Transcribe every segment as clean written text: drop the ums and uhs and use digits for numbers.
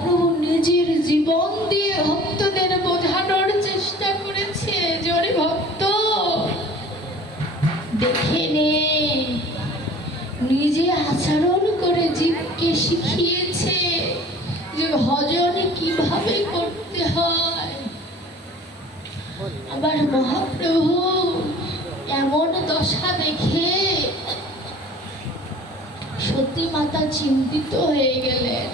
মহাপ্রভু নিজের জীবন দিয়ে ভক্তদের বোঝানোর চেষ্টা করেছে, জোরে ভক্ত দেখে নে, নিজে আচরণ করে জীবকে শিখিয়েছে যে ভজন কিভাবে করতে হয়। আবার মহাপ্রভু এমন দশা দেখে সতী মাতা চিন্তিত হয়ে গেলেন।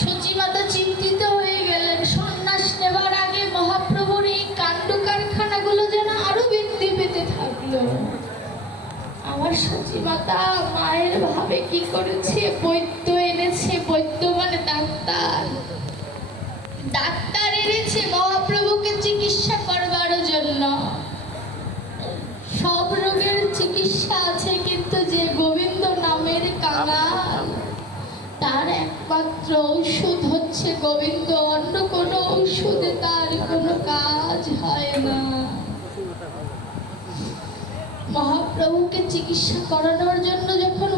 সতী মাতা চিন্তিত হয়ে গেলেন। সন্ন্যাস নেবার আগে মহাপ্রভুর এই কাণ্ড কারখানাগুলো যেন আরো বৃদ্ধি পেতে থাকলো। আমার সতী মাতা মায়ের ভাবে কি করেছে, বৈদ্য এনেছে। বৈদ্য মানে ডাক্তার, ডাক্তার এনেছে মহাপ্রভুকে চিকিৎসা করবার জন্য। সব রোগের চিকিৎসা আছে, কিন্তু যে গোবিন্দ নামের কাঙাল, তার একমাত্র ঔষধ হচ্ছে গোবিন্দ। অন্য কোনো ঔষধে তার কোনো কাজ হয় না। মহাপ্রভুকে চিকিৎসা করানোর জন্য যখন